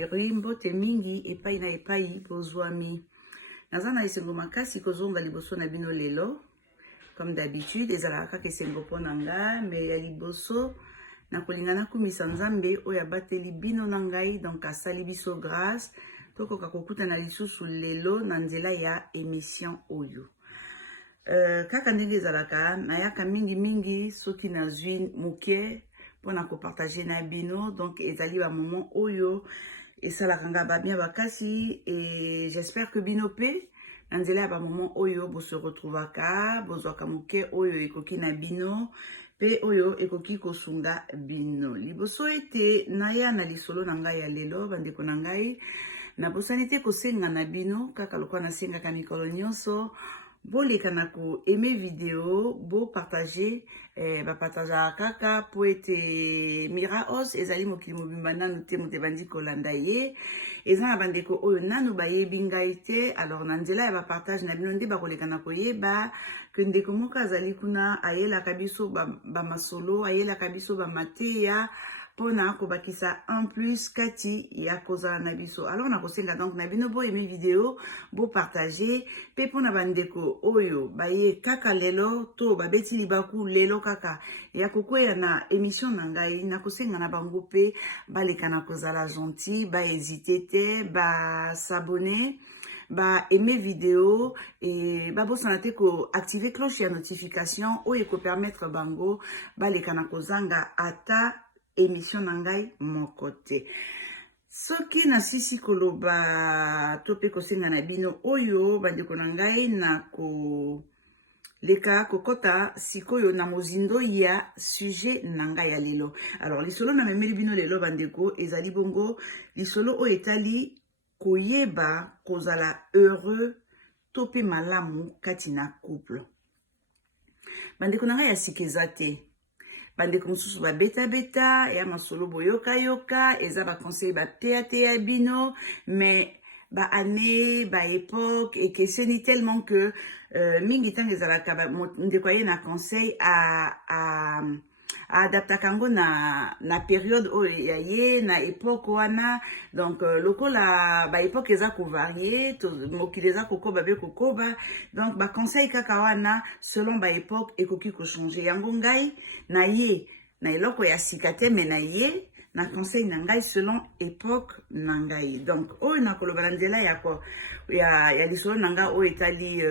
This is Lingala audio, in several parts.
bairi mbote mingi epai na epai bozwami. Naza na esengo makasi kozonga liboso na bino lelo. Comme d'habitude, ezalaka kaka esengo mpo na nga, me ya liboso na kolinga nakumisa Nzambe oyo abateli bino na ngai, donc asali biso grâce. Tokoka kokutana lisusu lelo na nzela ya émission oyo. Kaka ndenge ezalaka nayaka mingi soki nazwi moke pona kopartager na bino, donc ezali ba moment oyo esalaka nga ba bien bakasi, et j'espère que bino pe na nzela ya ba moment oyo bo se retrouvaka bozwaka moke oyo ekoki na bino pe oyo ekoki kosunga bino. Liboso ete naya na lisolo na ngai ya lelo bandeko na ngai, na bosani te kosenga na bino kaka lokwa nasengaka mikolo nyonso, boleka na ko aimer video, bo partager, partager kaka po ete Miraos ezali mokili mobimba nanu te mote bandi kolanda ye, eza na bandeko oyo nanu bayebi ngai te. Alors na nzela ya ba partage na bino nde bakoleka na koyeba ke ndeko moko azali kuna ayelaka biso ba masolo, ayelaka biso ba mateya pona kobakisa en plus kati ya kozala na biso. Alors na kosenga donc na bino bo aimer video, bo partager pe pona bandeko oyo baye kaka lelo to babeti libaku lelo kaka ya kokwea na émission na ngai, na kosenga na bango pe baleka na kozala gentil, ba hésiter te, ba s'abonner, ba aimer vidéo et ba bosana te ko activer cloche ya notification oyo ko permettre bango baleka na kozanga ata émission na ngai moko te. Soki na sisi koloba to pe kosenga na bino oyo bandeko na ngai, na ko leka kokota sikoyo na mozindo ya sujet na ngai ya lelo. Alors lisolo na memeli bino lelo bandeko ezali bongo lisolo oyo etali koyeba kozala heureux to pe malamu kati na couple. Bandeko na ngai ya sikeza te, bandeko mosusu ba beta ya masolo boyoka yoka, eza ba conseil ba teya bino, mais ba année ba époque et questionner tellement que mingi tang ezalaka ba ndeko ye na conseil a adapta kango na période oyo ya ye na époque wana. Donc lokola ba époque eza ko varier to mokili eza kokoba be kokoba, donc ba conseil kaka wana selon ba époque ekoki ko changer. Yango ngai na ye na eloko ya sikate, mais na ye na conseil na ngai selon époque na ngai. Donc oyo na koloba na nzela ya lisolo na ngai oyo etali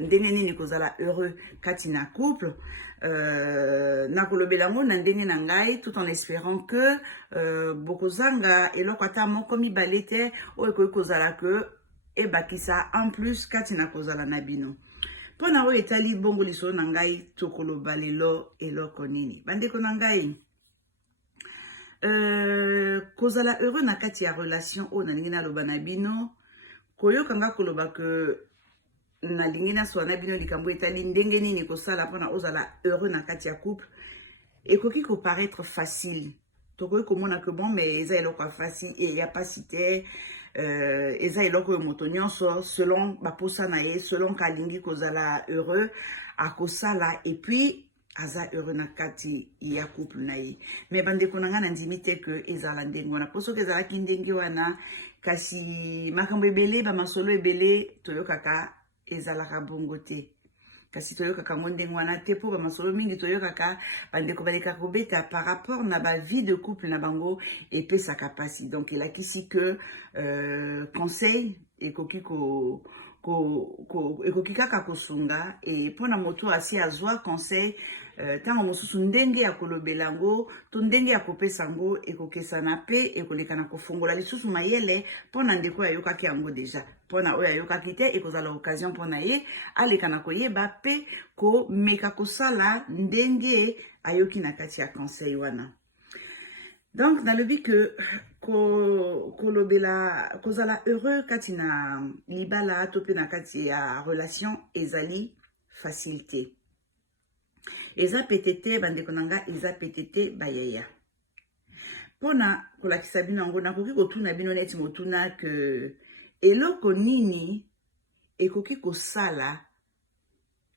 ndenge nini kozala heureux kati na couple. Na kolobela ngo na ndenge na ngai, tout en espérant que bokozanga eloko ata moko mibale te oyo ekoki kozala ke ebakisa en plus kati na kozala na bino. Pona oyo etali bongo lisolo na ngai tokoloba lelo eloko nini bandeko na ngai. Kozala heureux na kati ya relation oyo nalingi naloba na bino, koyoka nga koloba ke nalingi nasola na bino likambo etali ndenge nini kosala mpona ozala heureux na kati ya couple, ekoki koparaître facile. Tokoki komona ke bon, mais eza eloko ya facile e ya pasi te. Eza eloko oyo moto nyonso selon baposa na ye, selon kalingi kozala heureux akosala, et puis aza heureux na kati ya couple na ye. Mais bandeko na nga nandimi te ke ezala ndenge wana, po soki ezalaki ndenge wana kasi makambo ebele ba masolo ebele toyokaka ezalaka bongo te. Kasi toyokaka ngo ndenge wana te, po ba masolo mingi toyokaka bandeko baleka kobeta par rapport na ba vie de couple na bango epesaka pasi. Donc elakisi que conseil ekoki ekoki kaka kosunga, et pona moto asi azwa conseil tango mosusu ndenge ya kolobela ngo to ndenge ya kopesa ngo ekokesana pe ekoleka na kofongola lisusu mayele pona ndeko ayokaki yango deja, pona oyo ayokaki te ekozala occasion pona ye aleka na koyeba pe ko meka kosala ndenge ayoki na kati ya conseil wana. Donc nalobi que kolobela kozala heureux kati na libala to pe na kati ya relation ezali facilité. Eza petete bandeko nanga, eza petete bayaya. Pona kolakisa bino yango nakoki kotuna bino neti motuna ke eloko nini ekoki kosala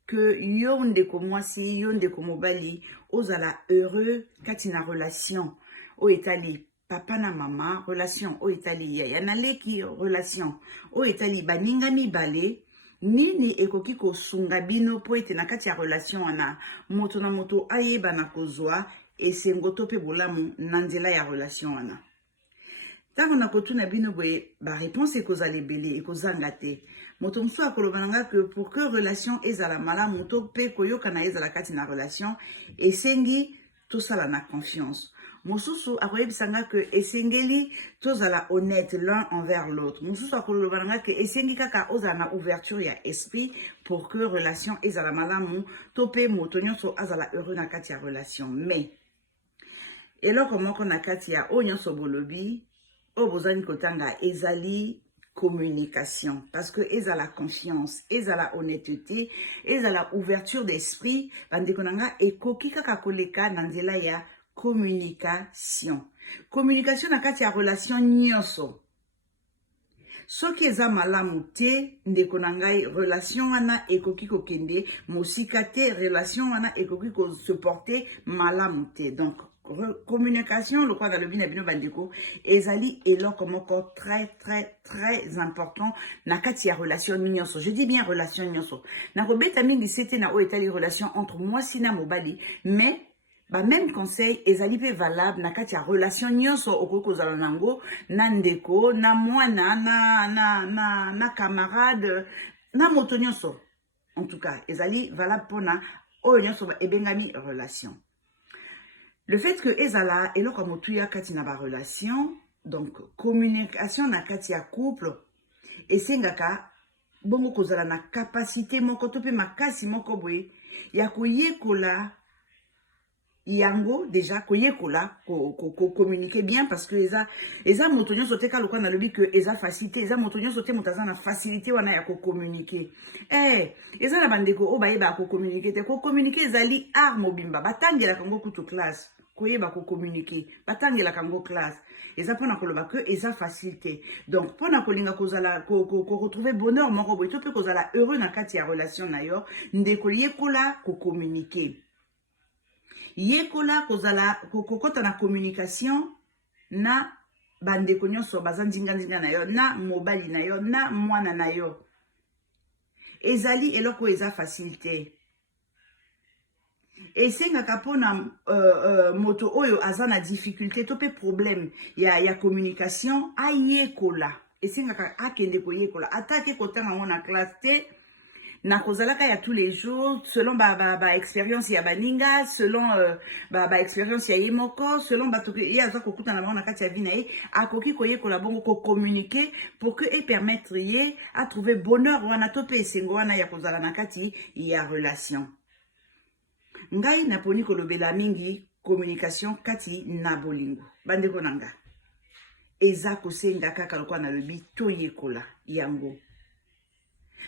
que yo ndeko mwasi, yo ndeko mobali ozala heureux kati na relation o etali papa na mama relation o etali ya na leki relation o etali baninga mibale nini ekoki kosunga bino po ete na kati ya relation wana moto na moto ayeba na kozwa esengo to pe bolamu na nzela ya relation wana. Tango na kotuna bino boye ba réponse ekozala ebele ekozanga te. Moto mosusu akoloba nanga que pour que relation ezala malamu to pe koyokana ezala kati na relation esengi tosala na confiance. Mosusu akoyebisanga que esengeli tozala honnête l'un envers l'autre. Mosusu akoloba nanga que esengi kaka ozala na ouverture ya esprit pour que relation ezala malamu to pe moto nyonso azala heureux na kati ya relation. Mais eloko moko na kati ya o nyonso bolobi o bozani kotanga ezali communication parce que ezala confiance, ezala honnêteté, ezala ouverture d'esprit bandeko nanga ekoki kaka koleka na nzela ya communication. Communication na kati ya relation nyonso. Soki eza malamu te ndeko na ngai relation wana ekoki kokende mosika te, relation wana ekoki ko se porter malamu te. Donc communication le quoi dans le bina bino bandeko ezali eloko moko très important na kati ya relation nyonso. Je dis bien relation nyonso. Na kobeta mingi sete na o etali relation entre moi sina mobali, mais ba même conseil ezali pe valable na kati ya relation nyonso okoki kozala nango na ndeko na mwana na camarade na moto nyonso. En tout cas ezali valable pona oyo nyonso ebengami relation. Le fait que ezala eloko motuya kati na ba relation, donc communication na kati ya couple esengaka bongo kozala na capacité moko to pe makasi moko boye ya koyekola yango déjà koyekola communiquer bien parce que eza moto nyonso te kaloka na lobi que eza facilité eza moto nyonso te motaza na facilité wana ya communiquer eza na bandeko o bayeba communiquer te communiquer ezali art mobimba batangela kango kutu classe koyeba communiquer batangela kango classe eza pona koloba que eza facilité donc pona kolinga kozala retrouver bonheur moko boye to pe kozala heureux na kati ya relation na yo ndeko yekola communiquer yekola kozala kokota na communication na bandeko nyonso baza ndinga na yo na mobali na yo na mwana na yo ezali eloko eza facilité esengaka pona moto oyo aza na difficulté to pe problème ya communication ayekola esengaka akende koyekola atake kotanga ngo na classe te na kozalaka ya tous les jours selon ba expérience ya baninga selon ba expérience ya yemoko selon bato ya za kokutana na kati ya vie na ye akoki koyekola bongo ko communiquer pour que et permettre ye à trouver bonheur wana to pe esengo wana ya kozala na kati ya relation. Ngai naponi kolobela mingi communication kati na bolingo bandeko nanga eza kosenga kaka lokwa na lobi to yekola yango.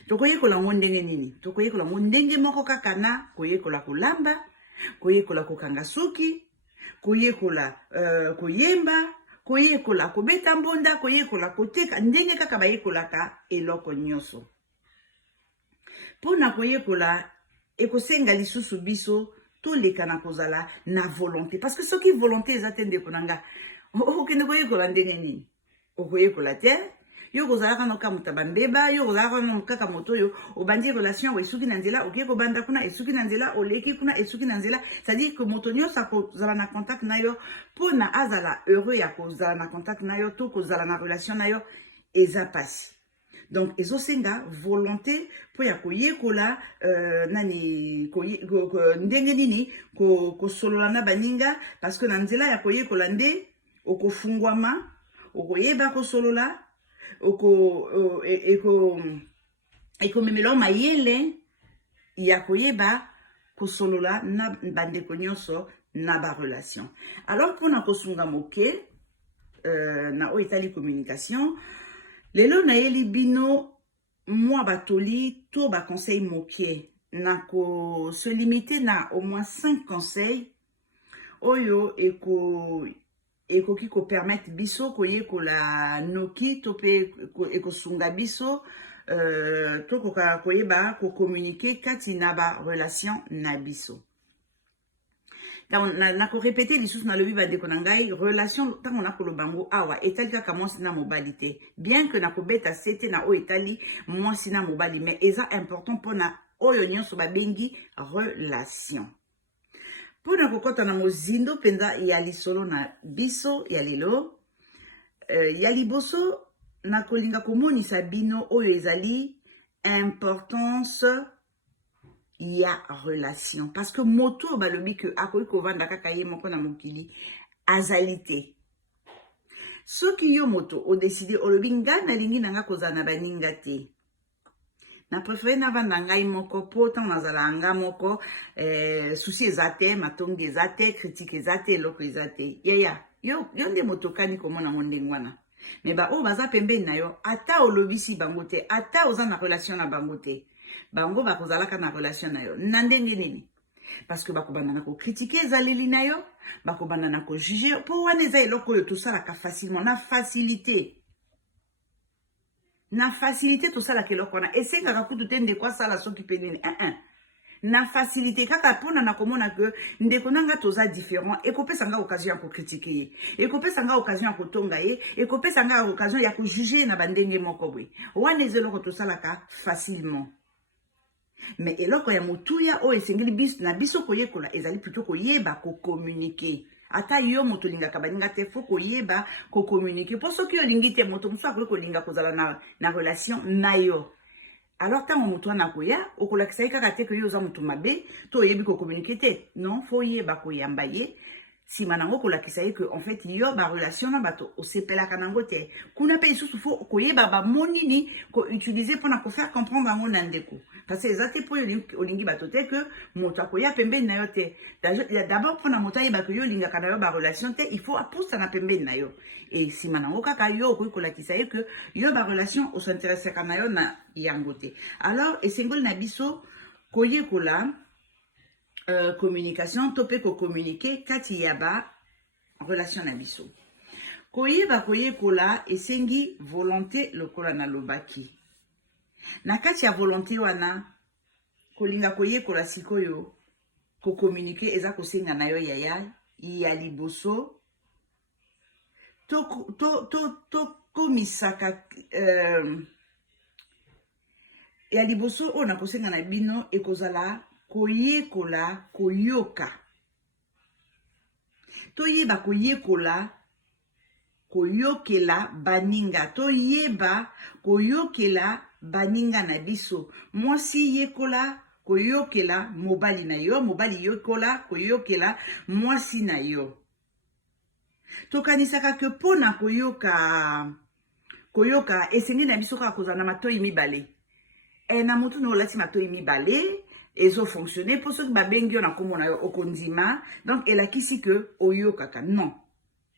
Tokoyekola ngo ndenge nini? Tokoyekola ngo ndenge moko kaka na koyekola kolamba, koyekola kokanga suki, koyekola koyemba, koyekola kobeta mbonda, koyekola koteka ndenge kaka bayekolaka eloko nyonso. Pona koyekola ekosenga lisusu biso toleka na kozala na volonté parce que soki volonté ezatende konanga okende koyekola ndenge nini? Okoyekola te yo kozalaka no kamuta bambeba yo kozalaka no kaka moto yo obandi relation esuki na nzela okie kobanda kuna esuki na nzela oleki kuna esuki na nzela c'est-à-dire que moto nyonso akozala na contact na yo pona azala heureux ya kozala na contact na yo to kozala na relation na yo eza pasi. Donc ezosenga volonté po ya koyekola nani ndenge nini kosolola na baninga parce que na nzela ya koyekola nde okofungwama okoyeba kosolola ekomemela mayele ya koyeba kosolola na bandeko nyonso na ba relation. Alors pona kosunga moke na o etali communication lelo na yeli bino moi batoli to ba conseil moke na ko se limiter na au moins 5 conseils oyo ekoki ko permettre biso koyekola noki to pe ekosunga biso to koyeba ko communiquer kati na ba relation na biso. na ko répéter les choses na lobi ba de konangai relation tant on a ko lobango awa etali kaka mwasi na mobali te bien que na ko beta sete na o etali mwasi na mobali mais eza important pona oyo nyonso ba bengi relation pona kokota na mozindo penza ya lisolo na biso ya lelo ya liboso na kolinga komonisa bino oyo ezali importance ya relation parce que moto balobi que akoki kovanda kaka ye moko na mokili azali te soki yo moto odeside olobi nga nalingi nanga kozala na baninga te na préféré navanda ngai moko po ntango nazala nga moko susi eza te matongi eza te critique eza te eloko eza te yaya yo nde moto okani komona ngo ndenge wana me baoyo baza pembeni na yo ata olobisi bango te ata oza na relation na bango te bango bakozalaka na relation na yo na ndenge nini parce que bakobanda na kocritique ezaleli na yo bakobanda na kojuge mpo wana eza eloko oyo tosalaka facilement na facilité tosalaka eloko wana esengaka kutu te ndeko asala soki mpe nini na facilité kaka mpona na komona ke ndeko nanga toza différent ekopesa nga occasion ya kokritike ye ekopesa nga occasion ya kotonga ye ekopesa nga occasion ya kojuge na bandenge moko boye wana eza eloko tosalaka facilement mais eloko ya motuya oyo esengeli na biso koyekola ezali plutôt koyeba kokommunike ata yo moto olingaka baninga te fo koyeba kokommunike mpo soki olingi te moto mosusu akoki kolinga kozala na relation na yo alors ntango moto wana akoya okolakisa ye kaka te ke yo oza moto mabe to oyebi kokommunike te non fo oyeba koyamba ye nsima nango kolakisa ye ke en fait yo barelation na bato osepelaka nango te kuna mpe lisusu fo koyeba bamonini koutilize mpona kofaire comprendre yango na ndeko parce que eza te mpo olingi bato te ke moto akoya pembeni na yo te d'abord mpona moto ayeba ke yo olingaka na yo barelation te il faut apusana pembeni na yo e nsima nango kaka yo okoki kolakisa ye ke yo barelation osinteresaka na yo na yango te alors esengoli na biso koyekola communication to pe ko communiquer kati ya ba relation na biso koyeba koyekola esengi volonté lokola na lobaki na kati ya volonté wana kolinga koyekola sikoyo ko communiquer eza kosenga na yo ya liboso to komisaka ya liboso oyo na kosenga na bino ekozala koyekola koyoka toyeba koyekola koyokela baninga toyeba koyokela baninga na biso mwasi yekola koyokela mobali na yo mobali yekola koyokela mwasi na yo tokanisaka ke mpona koyoka esengi na biso kaka kozala na matoi mibale na motu na olati matoi mibale ezo fonctionner pour soki babengi yo na kombo na yo okondima donc elakisi ke oyokaka non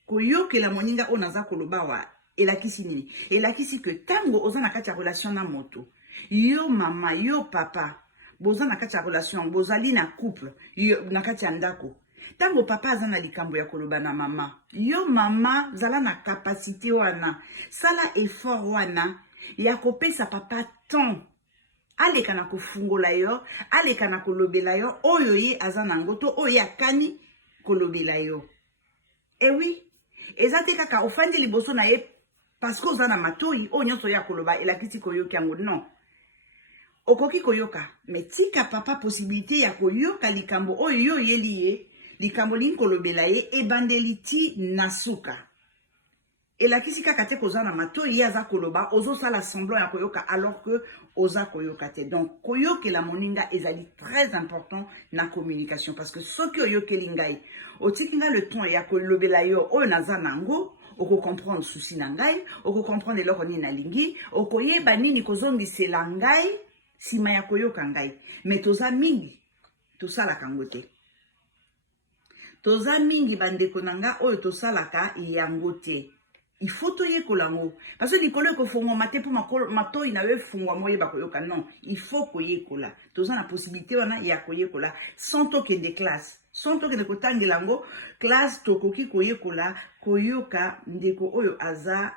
koyokela moninga oyo naza koloba wa elakisi nini elakisi ke ntango oza na kati ya relation na moto yo mama yo papa boza na kati ya relation bozali na couple na kati ya ndako ntango papa aza na likambo ya koloba na mama yo mama zala na kapasité wana sala effort wana ya kopesa papa temps aleka na kofungola yo aleka na kolobela yo oyo ye aza nango to oyo akani kolobela yo oui eza te kaka ofandi liboso na ye parce que oza na matoi oyo nyonso ya koloba elakisi koyoki yango non okoki koyoka mais tika papa possibilité ya koyoka likambo oyo yo oyeli ye likambo lingi kolobela ye ebandeli ti na suka elakisi kaka te koza na matoi ye aza koloba ozosala semblant ya koyoka alors que oza koyoka te donc koyokela moninga ezali très important na communication parce que soki oyokeli ngai otiki ngai le temps ya kolobela yo oyo naza nango okocomprendre souci na ngai okocomprendre eloko nini nalingi okoyeba nini kozongisela ngai nsima ya koyoka ngai mais toza mingi tosalaka yango te toza mingi bandeko na nga oyo tosalaka yango te il faut toyekola yango parce que likolo ekofungwama te mpo matoi na yo efungwama oyeba koyoka non il faut koyekola toza na possibilité wana ya koyekola sans tokende classe sans tokende kotangela yango classe tokoki koyekola koyoka ndeko oyo aza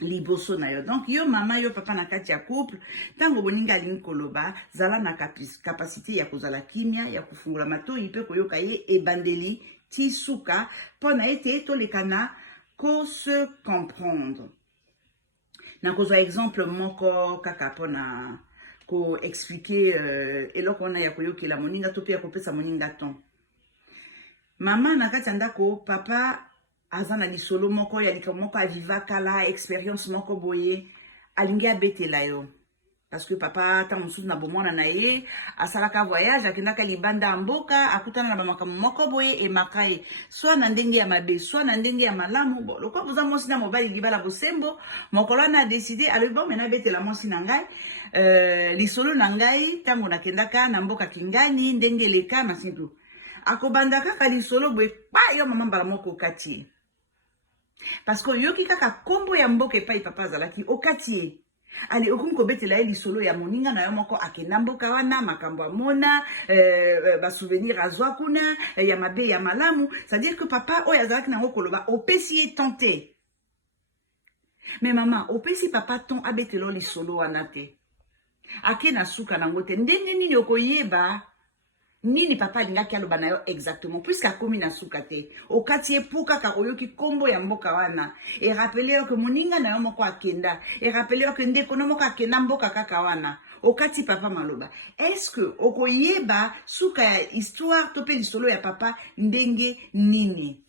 liboso na yo. Donc yo mama yo papa na kati ya couple tango boninga alingi koloba zala na capacité ya kozala kimia ya kufungula matoi pe koyoka ye ebandeli ti suka mpo na ete tolekana ko se comprendre. Na kozwa exemple moko kaka mpo na ko expliquer eloko wana ya koyokela moninga to pe ya kopesa moninga ton. Mama na kati ya ndako papa azana lisolo moko ya likambo moko aviva kala expérience moko boye alingi abetela yo parce que papa ta mosusu na bomwana na ye asalaka voyage akendaka libanda mboka akutana na bamakambo moko boye emaka ye soit na ndenge ya mabe soit na ndenge ya malamu bon lokwa boza mwasi na mobali libala bosembo mokolo wana adeside alobi bon mena abetela mwasi na ngai lisolo na ngai ntango nakendaka na mboka kingani ndenge eleka masintu akobanda kaka lisolo boye pa yo mama mbala moko okati ye parce que yoki kaka kombo ya mboka epai papa azalaki okati ye ali okomi kobetela ye lisolo ya moninga na yo moko akenda mboka wana makambo amona basouvenir azwa kuna ya mabe ya malamu c'est-à-dire que papa oyo azalaki nango koloba opesi ye ton te mais mama opesi papa ton abetelo lisolo wana te ake na suka nango te ndenge nini okoyeba nini papa alingaki aloba na yo exactement puisque akomi na suka te okati ye mpo kaka oyoki kombo ya mboka wana erapele yo ke moninga na yo moko akenda erapele yo ke ndeko no moko akenda mboka kaka wana okati papa maloba est-ce que okoyeba suka ya histoire to pe lisolo ya papa ndenge nini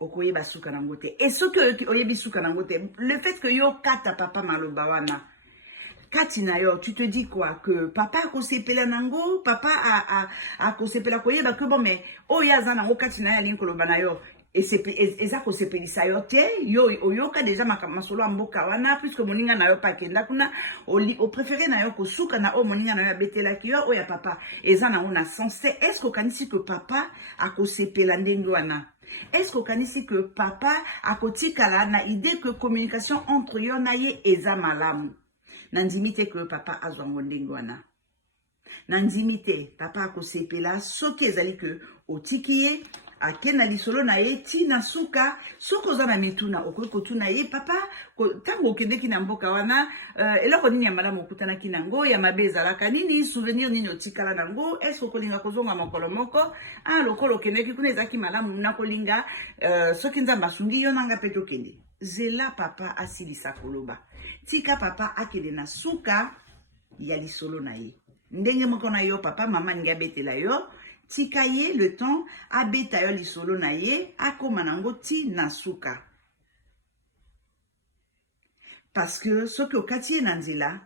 okoyeba suka nango te et soki oyebi suka nango te le fait que yo kata papa maloba wana kati na yo, tu te dis quoi? Que papa a kosepela nango, papa a kosepela koyeba que bon mais oya za nango kati na ya linkoloba na yo. Eza kosepelisa yo te, yo oyoka deja masolo ya mboka wana puisque moninga na yo pa kenda kuna o préféré na yo kosuka na o moninga na yo betelaki yo oya papa eza nango na sens te. Est-ce que kanisi que papa a kosepela ndenge wana? Est-ce que kanisi que papa a kotikala na idée que communication entre yo na ye eza malamu? Nandimite que papa azwango ndenge wana. Nandimite papa akosepela soki ezali que otiki ye akena lisolo na ye ti na suka soko za na mituna okoki kotuna ye papa tango okendeki na mboka wana eloko nini ya malamu okutanaki nango ya mabe ezalaka nini souvenir nini otikala nango est-ce okolinga kozonga mokolo moko lokolo okendeki kuna ezalaki malamu nakolinga soki nzambe asungi yo nanga mpe tokende zela papa asilisa koloba tika papa akende na suka ya lisolo na ye ndenge moko na yo papa mama ninga betela yo tika ye le temps abeta yo lisolo na ye akoma nango ti na suka parce que soki okati ye na nzela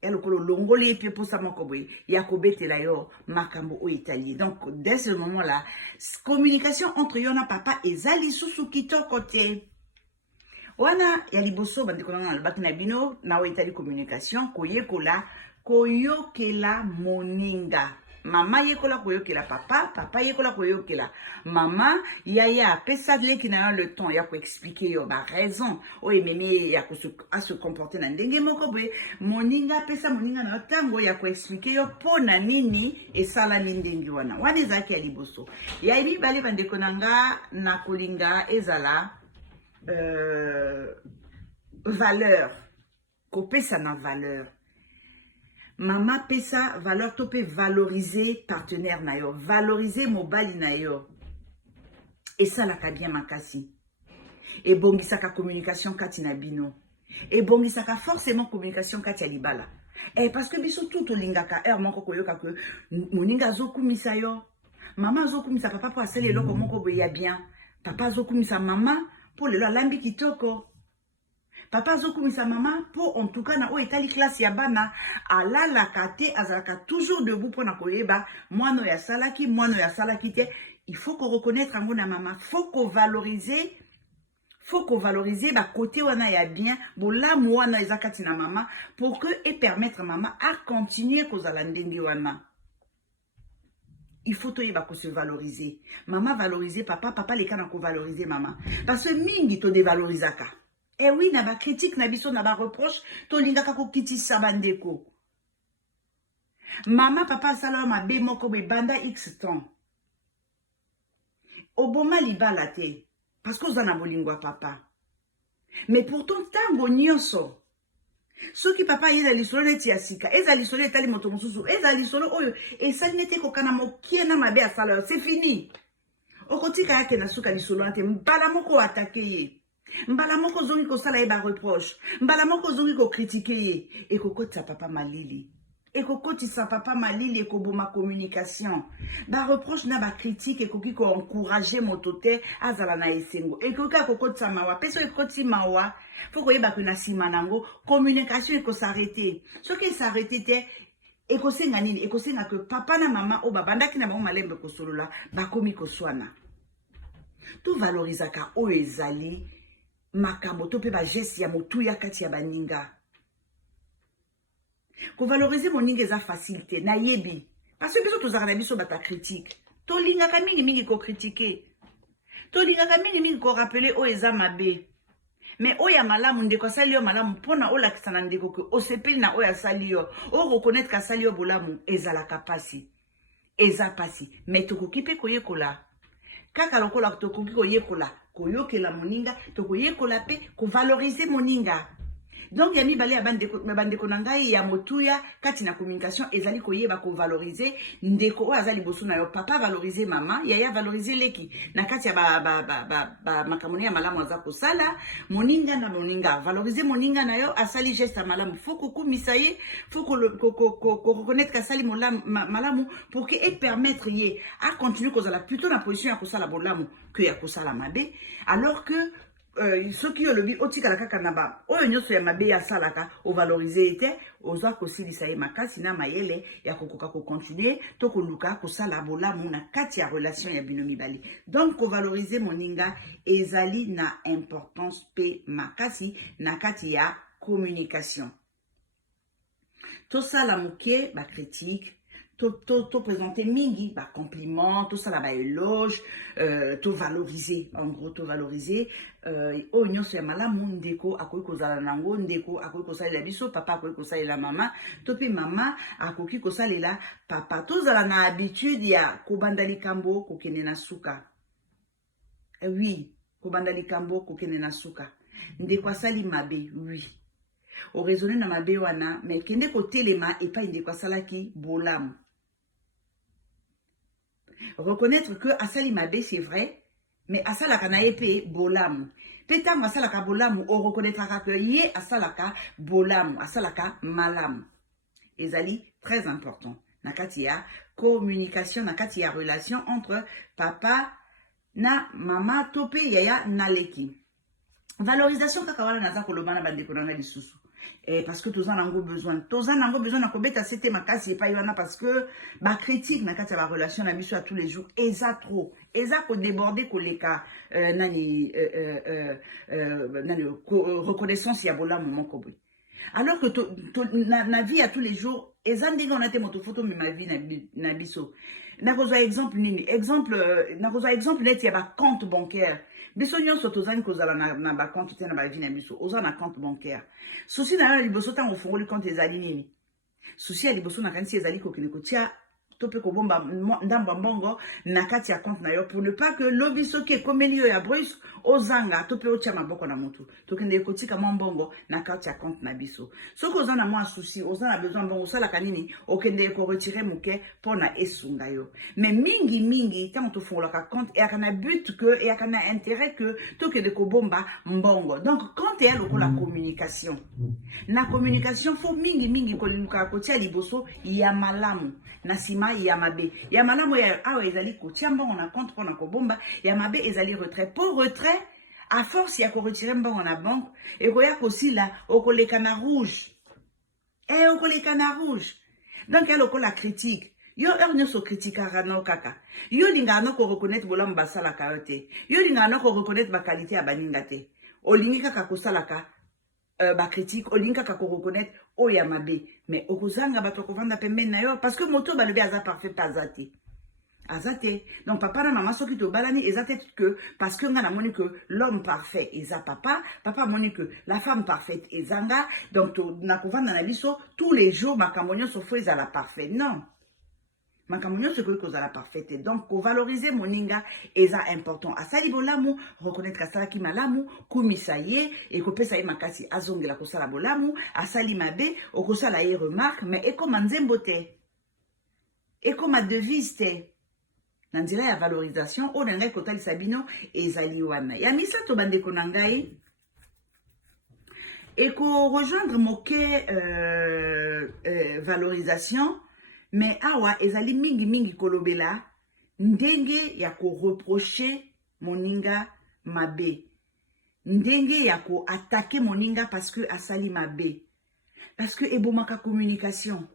elokolo longoli epie posa moko boye ya kobetela yo makambo oyo etali donc dès ce moment là communication entre yo na papa eza lisusu kitoko te wana ya liboso bandeko nanga nalobaki na bino na oyo etali communication koyokela moninga mama yekola koyokela papa papa yekola koyokela mama yaya apesa leki na yo le temps ya koexpliquer yo baraison oyo ememi ya se comporter na ndenge moko boye moninga apesa moninga na yo ntango ya koexpliquer yo mpo na nini esalami ndenge wana ezalaki ya liboso ya mibale bandeko na nga na kolinga ezala valeur kopesa na valeur mama pesa valeur to pe valoriser partenaire na yo valoriser mobali na yo esalaka bien makasi ebongisaka communication kati na bino ebongisaka forcément communication kati ya libala parce que biso tout olingaka heure moko koyoka ke moninga azokumisa yo mama azokumisa papa po asali eloko moko boye ya bien papa azokumisa mama po lelo alambi kitoko papa azokumisa mama po en tout cas na o etali classe ya bana alalaka te azalaka toujours debout pour na koyeba mwana ya salaki mwana ya salaki te il faut qu'on reconnaître yango na mama faut qu'on valoriser ba côté wana ya bien bolamu wana ezakati na mama pour que et permettre mama à continuer kozala ndenge wana il faut toyeba ko se valoriser mama valoriser papa leka na ko valoriser mama parce que mingi to dévalorisaka. Eh oui, na ba critique na biso na ba reproche to lingaka ko kitisa bandeko. Mama papa sala ma be moko be banda x temps. Oboma libala te parce que ozana bolingwa papa. Mais pourtant, tango nyonso. Soki papa yeza lisolo neti ya sika, eza lisolo etali moto mosusu, eza lisolo oyo, esali nete kokana mokie na mabe asala, c'est fini. Okotika yake na suka lisolo ate, mbala moko atake ye. Mbala moko zongi kosala ye ba reproche. Mbala moko zongi ko critiquer ye. Et kokotisa papa malili. Et kokotisa papa malili et koboma communication. Ba reproche na ba critique et koki ko encourager motote azala na esengo. Et koka kokotisa mawa. Peso e koti mawa. Faut koyeba que na simanango communication ko s'arrêter. Ce qui s'arrêter te et ko senga nini et ko senga que papa na maman o babandaki na bango malembe ko solola ba komi ko swana. Tout valorisaka o ezali makambo to pe ba geste ya motu ya kati ya baninga. Ko valoriser moninga eza facilité na yebi. Parce que biso tozaka na biso bata critique. To linga ka mingi ko critiquer. To linga ka mingi ko rappeler o eza mabe. Mais oya malamu ndeko asali yo malamu pona o lakisa na ndeko ke o sepeli na oya asali yo. O reconnaître ka asali yo bolamu ezalaka pasi. Eza pasi. Mais tokoki pe koyekola. Kaka lokola tokoki koyekola. Koyokela moninga, tokoyekola pe ko valoriser moninga. Donc yami bale ya bandeko na ngai ya motuya kati na communication ezali koyeba ko valoriser ndeko o azali boso na yo papa valoriser mama yaya valoriser leki na kati ya makamoni ya malamu aza kosala moninga na moninga valoriser moninga na yo asali geste malamu faut kokumisa ye faut ko reconnaître que asali malamu pour que et permettre ye à continuer kozala plutôt na position ya kosala bolamu que ya kosala mabe alors que ceux qui ont le but otika la kakanaba oyo nyoso ya mabe ya salaka o valoriser ete oza kosilisa ye makasi na mayele ya kokoka ko continuer to ko luka ko sala bolamu na kati ya relation ya bino mibali. Donc ko valoriser moninga ezali na importance pe makasi na kati ya communication. To sala muke ba critique to présenter mingi ba compliment to sala ba éloge to valoriser en gros to valoriser o nyonso ya malamu ndeko akoki kozala nango ndeko akoki kosalela biso papa akoki kosalela mama to pe mama akoki kosalela papa tozala na habitude ya kobanda likambo kokende na suka oui kobanda likambo kokende na suka ndeko asali mabe oui o raisonner na mabe wana mais kende kotelema epai ndeko asalaki bolamu. Reconnaître que asali mabe c'est vrai mais asalaka na epe bolamu petango asalaka bolamu o reconnaîtra que ye asalaka bolamu asalaka malamu ezali très important na kati ya communication na kati ya relation entre papa na mama to pe yaya na leki valorisation kaka wana naza koloba na bandeko na ngai lisusu parce que tous en avons besoin na kobeta c'était makasi et pas yana parce que ba critique na kati ya ba relation na biso à tous les jours eza trop eza ko déborder koleka nani reconnaissance ya bola moment kobo alors que na vie à tous les jours eza ndenge on a te moto photo mais ma vie na biso na koza exemple nini exemple net ya ba compte bancaire biso nyonso tozani kozala na ba compte te na ba vie na biso oza na compte bancaire souci na liboso tango ofongoli compte ezali nini souci ya liboso na kanisi ezali kokende kotia to pe kobomba ndamba mbongo na kati ya compte na yo pour ne pas que lobiso ki ekomeli yo ya brusque ozanga to pe otia maboko na motu tokende kotika mwa mbongo na kati ya compte na biso soki oza na mwa souci oza na besoin mbongo osalaka nini okende ko retirer moke pona esunga yo mais mingi tango tofungolaka compte eyaka na but que eyaka na intérêt que tokende kobomba mbongo donc compte eya lokola communication na communication faut mingi koluka kotia liboso ya malamu na sima ya mabe ya malamu ya awa ezali kotia mbongo na compte pona kobomba ya mabe ezali retrait pour retrait à force ya ko retirer mbongo na banque et koya kosila okoleka na rouge okoleka na rouge donc ya lokola critique yo nyonso critikaka no kaka yo lingaka no ko reconnaître bolamu basalaka yo te yo lingaka no ko reconnaître ba qualité ya baninga te olingi kaka kosalaka ba critique olingi kaka ko reconnaître oya mabe mais okozanga bato kovanda pembeni na yo parce que moto balobi aza parfait pas azate donc papa na maman soki to balani ezate que parce que nga na moni que l'homme parfait eza papa moni que la femme parfaite ezanga donc to na kovanda na biso tous les jours makambo nyonso fo ezala parfait non makambo nyonso ekoki kozala parfaite. Donc kovaloriser moninga eza important. Asali bolamu, reconnaître asalaki malamu, kumisa ye ekopesa ye makasi azongela kosala bolamu, asali mabe okosala ye remarque, mais ekoma nzembo te, ekoma devise te. Na nzela ya valorisation oyo na ngai kotalisa bino ezali wana. Ya misato bandeko na ngai eko rejoindre moke valorisation, mais awa ezali mingi kolobela ndenge ya ko reprocher moninga mabe, ndenge ya ko attaquer moninga parce que asali mabe, parce que ebomaka communication,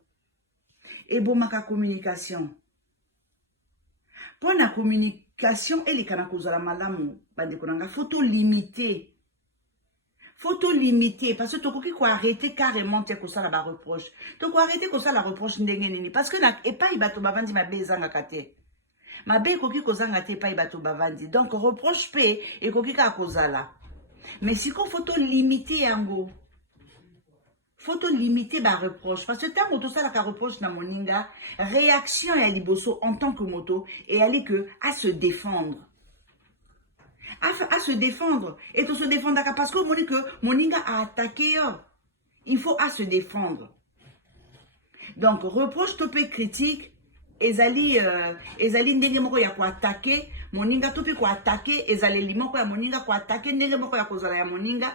ebomaka communication. Pour la communication elekana kozala malamu bandeko nanga photo limité. Faut limiter parce que tu peux arrêter carrément tes causes la reproche. Tu peux arrêter cause la reproche ndengeni parce que na et pas ibato bavandi ma bezanga kate. Ma be koki kozanga te pas ibato bavandi. Donc reproche pe et koki ka kozala. Mais si qu'on faut limiter yango. Faut limiter ba reproche parce que tant que ça la reproche na moninga, réaction ya liboso en tant que moto et aller que à se défendre. À se défendre. Et de se défendre parce que moninga a attaqué. Il faut à se défendre. Donc, reproche topé critique. Ezali ndenge moko ya ko attaquer. Moninga topé ko attaquer. Ezali limoko ya moninga ko attaquer. Ndenge moko ya kozala ya moninga.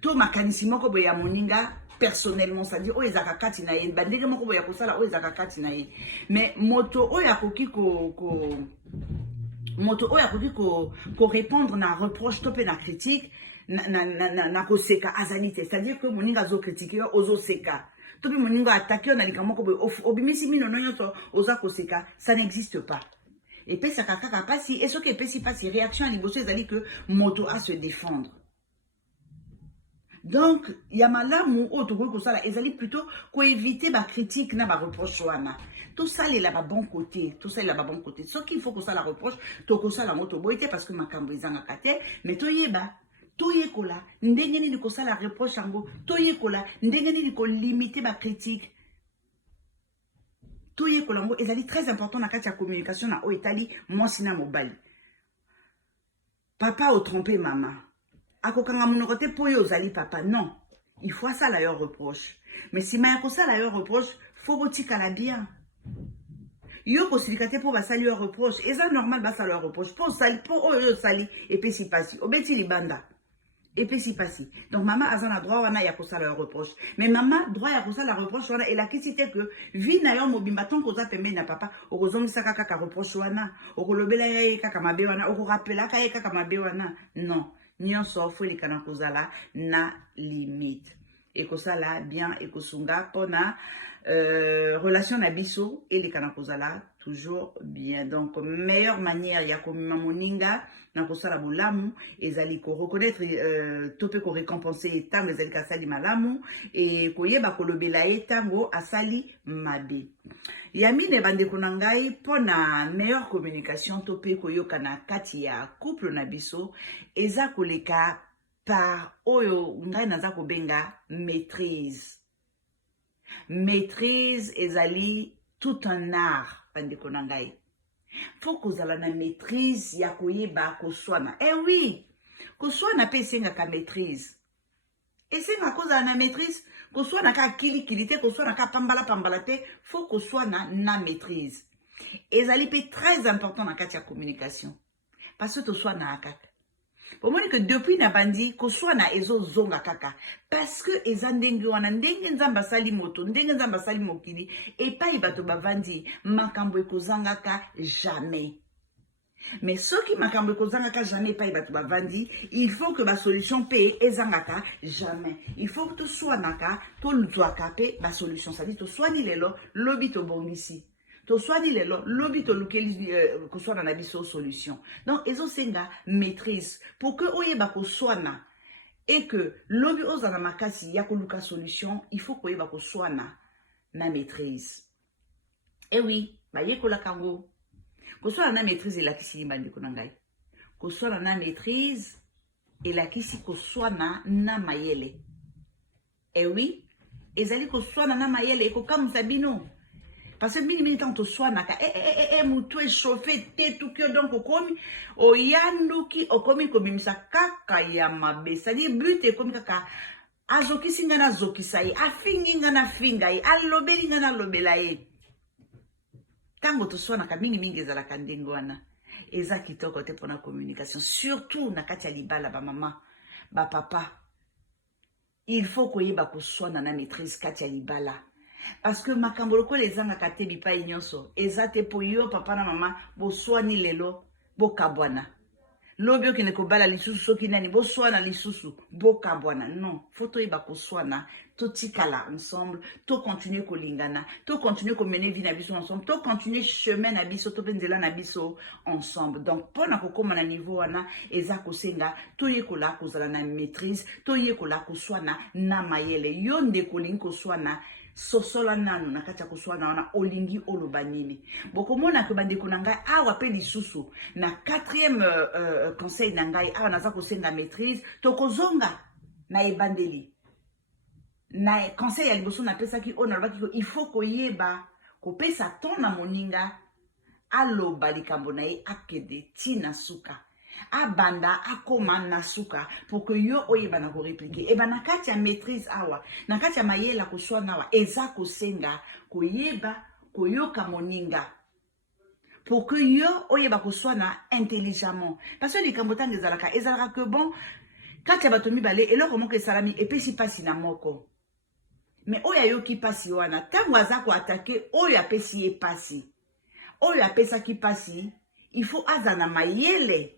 To makanisi moko bo ya moninga. Personnellement, c'est-à-dire, oh, ezaka kati na ye. Ndenge moko bo ya kosala, oh, ezaka kati na ye. Mais moto, oh, ya koki moto oya koki ko répondre na reproche topé na critique na koseka azalite, c'est-à-dire que moninga zo critiquer ozo seka topé moninga attaquer na likamoko obimisi mino nyonso oza koseka, ça n'existe pas. Et puis ça kaka pasi et ce que pesi pasi réaction à liboso ezali que moto à se défendre. Donc yamalamu o to ko sala ezali plutôt ko éviter ba critique na ba reproche wana. Tout ça est là bas bon côté, tout ça est là bas bon côté. Ce qu'il faut que ça la reproche, to ko ça la moto boité parce que makambo izanga kate, mais to yeba, to yekola, ndengeni ni ko ça la reproche ango, to yekola, ndengeni ni ko limiter ba critique. To yekola ngo ezali très important na kati ya communication na o etali mwasina mobali. Papa o trompé maman. Akokanga monokote po yo zali papa, non. Il faut ça la reproche. Mais si ma ko ça la reproche, faut botika la bien. Yo posilikate pour basali leur reproche. Et ça normal basali leur reproche. Pour sali, pour yo sali, et puis si passi. Obeti libanda. Et puis si passi. Donc maman azana droit wana ya kosa leur reproche. Mais maman droit ya kosa la reproche wana. Et la question que vi na yo mobimba ton kosa pembe na papa. Orozongi saka kaka reproche wana. Orolobela ya kaka mabe wana. Ororapela kaya kaka mabe wana. Non. Nyonso fo li kana kozala na limite. Et kosa la bien et kosunga pona relation na biso et les kanakozala toujours bien. Donc meilleure manière ya komima moninga na kosala bolamu ezali ko reconnaître topé ko récompenser tango ezali kasali malamu et koyeba kolobela etango asali mabe. Yamine bandeko na ngai pona meilleure communication topé koyoka na kati ya couple na biso eza koleka par oyo ngai naza kobenga maîtrise. Maîtrise ezali tout un art bandeko na ngai. Faut kozala na maîtrise ya koyeba koswana. Eh oui, koswana pe esenga ka maîtrise. Esenga kozala na maîtrise, koswana ka kili te, koswana ka pambala te, faut koswana na maîtrise. Ezali pe très important na kati ya communication. Parce que toswana akaka. Pour moi que depuis na bandi ko soit na ezo zonga kaka parce que ezandenge wana ndenge nzamba sali moto ndenge nzamba sali mokili et pas ibato bavandi makambo ekozanga ka jamais. Mais ce qui makambo ekozanga ka jamais pas ibato bavandi, il faut que ba solution pe ezanga ka jamais. Il faut que to soit naka to lutwaka pe ba solution, ça dit to soit ni lelo lobi to bongisi. To swani lelo lobi to lukeli ko swana na biso solution. Donc ezo senga maîtrise pour que oyeba ko swana et que lobi ozana makasi ya ko luka solution, il faut ko yeba ko swana na maîtrise. Et oui, ba yekola kango. Ko swana na maîtrise la kisi mbandi ko ngai. Ko swana na maîtrise et la kisi ko swana na mayele. Et oui, ezali ko swana na mayele e ko kamusa bino. Parce que mingi tant toswanaka mutu échauffé te tout que donc okomi oyanduki okomi komimisa kaka ya mabe. C'est-à-dire but ekomi kaka azokisi nga na zokisa ye, afingi nga na finga ye, alobeli nga na lobela ye. Tango toswanaka mingi ezalaka ndenge wana. Eza kitoko te pona communication, surtout na kati ya libala ba mama, ba papa. Il faut koyeba koswana na maîtrise kati ya libala. Parce que makambo lokola ezangaka te bipai nyonso eza te po yo papa na mama boswani lelo bokabwana lobi okende kobala lisusu soki nani boswana lisusu bokabwana. Non, faut toyeba koswana, totikala ensemble, to continuer kolingana, to continuer komene vie na biso ensemble, to continuer chemin na biso, to nzela na biso ensemble. Donc pona kokoma na niveau wana eza kosenga toyekola kozala na maîtrise, toyekola koswana na mayele. Yo ndeko lingi koswana sosola nanu na kati ya koswana wana olingi oloba nini. Bokomona ke bandeko na ngai awa pe lisusu na 4e conseil na ngai awa naza kosenga maîtrise tokozonga na ebandeli. Na conseil ya liboso napesaki oyo nalobaki ko il faut koyeba kopesa ton na moninga aloba likambo na ye akede tina suka. Abanda akoma na suka pour que yo oyeba na ko répliquer. Eba na kati ya maîtrise awa, na kati ya mayela koswana awa, eza kosenga koyeba koyoka moninga. Pour que yo oyeba koswana intelligemment. Parce que likambo tanga ezalaka que bon, kati ya bato mibale eloko moko esalami epesi pasi na moko. Mais oyo ayoki pasi wana, tango aza ko attaquer oyo apesi ye pasi. Oyo apesaki pasi, il faut aza na mayele.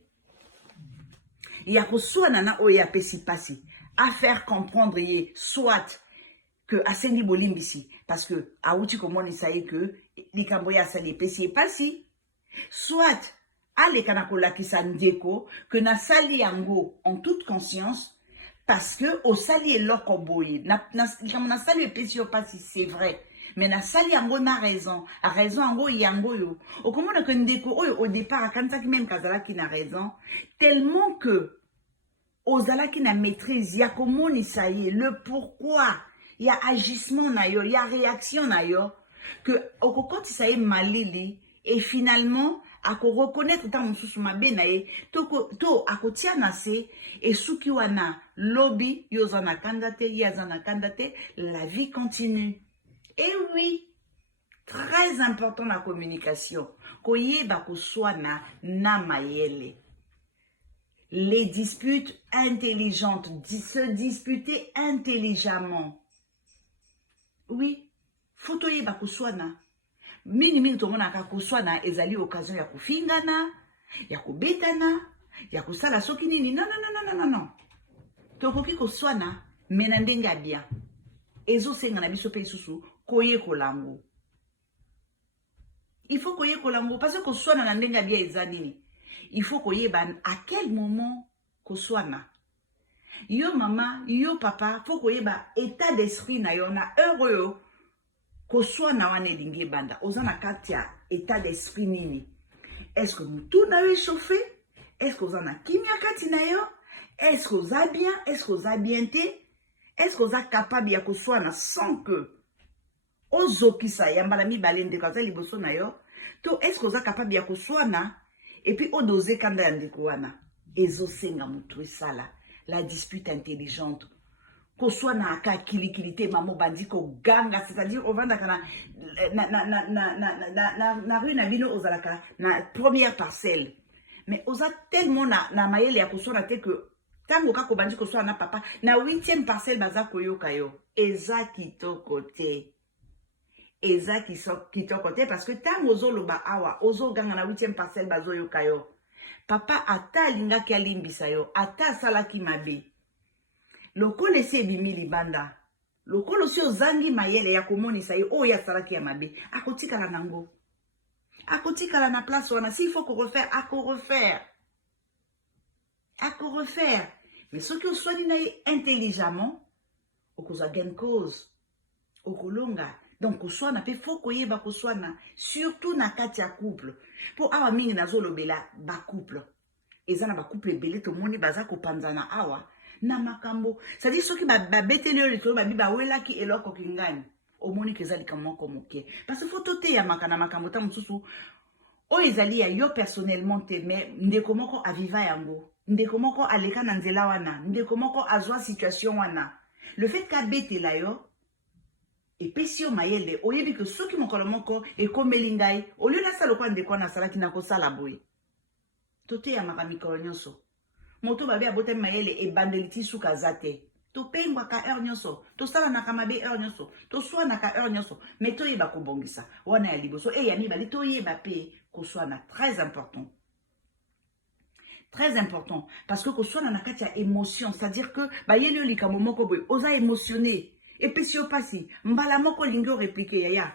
Ya koswana na oya pesi pasi à faire comprendre ye soit que asendi bolimbisi parce que auti komoni saye que likambo ya sali pesi pasi, soit alekana kolakisa ndeko que na sali yango en toute conscience parce que au sali eloko boye na sali pesi pasi, c'est vrai. Mais na sali yango na raison, a raison yango yango yo. Okomona que ndeko oyo au départ akantaki même kazalaki na raison tellement que ozalaki na maîtrise ya komonisa ye le pourquoi ya agissement na yo, ya réaction na yo que okokotisa ye malili et finalement ako reconnaître ta mosusu mabe na ye to akotia na se et suki wana lobby yo zana kandate ya zana kandate, la vie continue. Et oui, très important la communication. Koyeba koswana na mayele. Les disputes intelligentes, se disputer intelligemment. Oui, faut toyeba koswana. Mingi tomonaka koswana ezali occasion ya kofingana, ya kobetana, ya kosala soki nini. Non. Tokoki koswana mena ndenge bien. Ezo senga na biso pe isusu koye kolango. Il faut koye kolango parce que koswana na ndenge bien eza nini. Il faut koyeba à quel moment koswana. Yo mama, yo papa, faut koyeba état d'esprit na yo na heureux koswana wana elingi banda. Ozana katia état d'esprit nini. Est-ce que tout na yo échauffé? Est-ce que ozana kimia kati na yo? Est-ce que oza bien? Est-ce que oza bien te? Est-ce que oza capable ya koswana sans que ozokisa yambala mibale ndeko aza liboso na yo? To est-ce que oza capable ya koswana et puis odoze kanda ya ndeko wana? Ezosenga mutu esala la dispute intelligente. Koswana aka kilikilite mamo bandi ko ganga, c'est-à-dire on va na rue na bino ozalaka na première parcelle. Mais oza tellement na mayele ya koswana te que tango kako bandi koswana na papa na 8e parcelle baza koyoka yo. Eza kitoko te. Eza kitoko te parce que tango ozoloba awa ozo ganga na 8e parcelle bazo yoka yo. Papa ata lingaki alimbisa yo, ata salaki mabe. Lokolo esi ebimi libanda. Lokolo si ozangi mayele ya komonisa ye oyo asalaki ya mabe. Akotikala nango. Akotikala na place wana. S'il faut qu'on refaire, ako refaire. Mais ce que soit na ye intelligemment, okoza gain cause. Okolonga. Donc koswana pe faut koyeba koswana surtout na kati ya couple. Po awa mingi nazolobela ba couple. Ezana ba couple ebele to moni baza kopanzana awa na makambo. C'est-à-dire soki ba beteli yo litolo ba bi ba welaki eloko kingani. omoni ke ezali kamoko moke parce que faut toteyamaka na makambo ta mosusu oyo ezali ya yo personnellement te mais ndeko moko aviva yango ndeko moko aleka na nzela wana ndeko moko azwa situation wana le fait kabetela yo epesi yo mayele oyebi ke soki mokolo moko ekomeli ngai olio nasala kwa ndeko wana asalaki na kosala boye toteyamaka mikolo nyonso moto babe abotami mayele ebandeli ti suka aza te topengwaka heure nyonso tosalanaka mabe heure nyonso toswanaka heure nyonso me toyeba kobongisa wana ya liboso ya mibale toyeba mpe koswana très important parce que koswana na kati ya émotion c'est-à-dire que bayeli yo likambo moko boye oza émotionné epesi yo mpasi mbala moko olingi oreplike yaya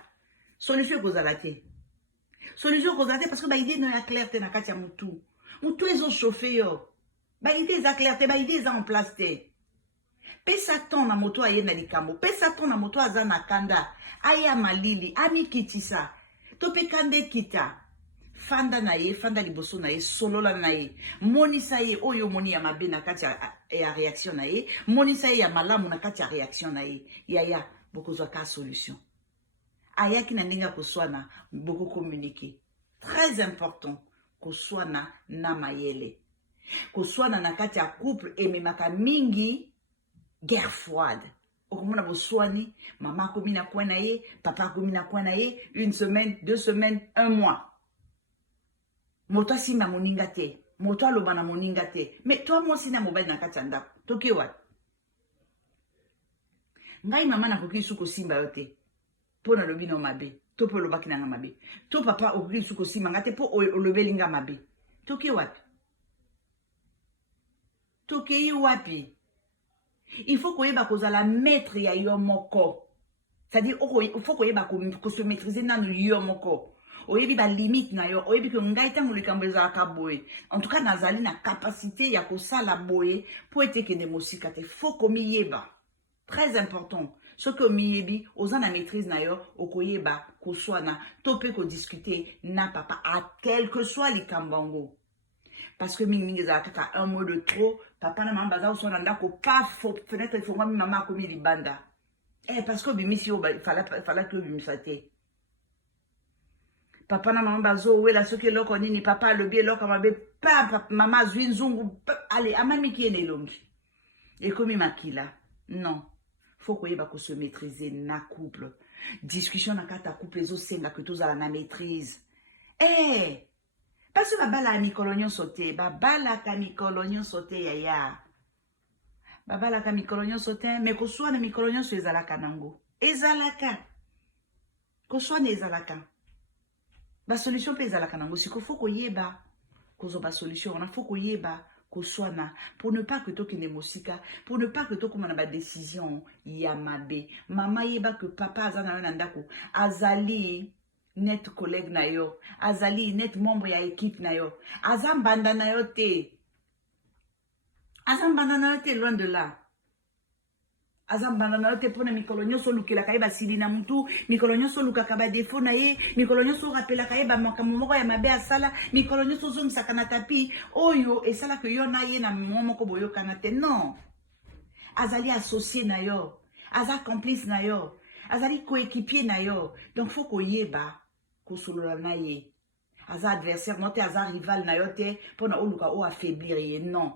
solution ekozala te parce que baide no ya clair te na kati ya motu ezochauffe yo baide eza clair te baide eza en place te pesa ton na moto aye na likambo pesa ton na moto aza na kanda aya malili amikitisa to mpe kanda ekita fanda na ye fanda liboso na ye solola na ye monisa ye oyo moni ya mabe na kati ya réaction na ye monisa ye ya malamu na kati ya réaction na ye yaya bokozwa ka solution ayaki na ndenge ya koswana bokokommunike très important koswana na mayele koswana na kati ya couple ememaka mingi guerre froide okomona boswani mama akomi na coin na ye papa akomi na coin na ye 1 semaine 2 semaines 1 mois moto asimba moninga te moto aloba na moninga te mais toi mwasi na mobali na kati ya ndako toki wapi ngai mama nakoki su kosimba yo te mpo nalobi na mabe to mpo olobaki nanga mabe to papa okoki su kosimba nga te mpo olobeli nga mabe toki wapi tokei wapi il faut koyeba kozala maître ya yo moko c'est-à-dire il faut koyeba se maîtriser nanu yo moko oyebi ba limite na yo oyebi ke ngai ntango likambo ezalaka boye en tout cas nazali na capacité ya kosala boye po ete kende mosika te faut komiyeba très important soki omiyebi oza na maîtrise na yo okoyeba koswana to mpe kodiscute na papa à quel que soit likambo yango parce que mingi ezalaka kaka un mot de trop papa na mama baza koswana ndako paf fenêtre efongwami mama akomi libanda parce que obimisi yo falaki obimisa te papa na mama bazowela soki eloko nini papa alobi eloko mabe pa mama azwi nzungu ale amamiki ye na elongi ekomi makila non faut koyeba kose maîtriser na couple discussion na kati ya couple ezosenga ke tozala na maîtrise parce que babalaka mikolo nyonso te babalaka mikolo nyonso te yaya babalaka mikolo nyonso te me koswana mikolo nyonso ezalaka nango ezalaka koswana ezalaka basolution mpe ezalaka nango siko fo koyeba kozwa basolution wana fo koyeba koswana pour ne pas que tokende mosika pour ne pas que tokoma na badécision ya mabe mama yeba que papa aza na yo na ndako azali net collègue na yo azali net membre ya équipe na yo aza mbanda na yo te loin de là aza mbanda na yo te mpona mikolo nyonso olukelaka ye basili na mutu mikolo nyonso olukaka badefo na ye mikolo nyonso orapelaka ye bamakambo moko ya mabe asala mikolo nyonso ozongisaka na tapi oyo esalaka yo na ye na mwa moko boyokana te non azali associé na yo aza complice na yo azali coéquipier na yo donc faut koyeba kosolola na ye aza adversaire no te aza rival na yo te mpona oluka oaffaiblir ye non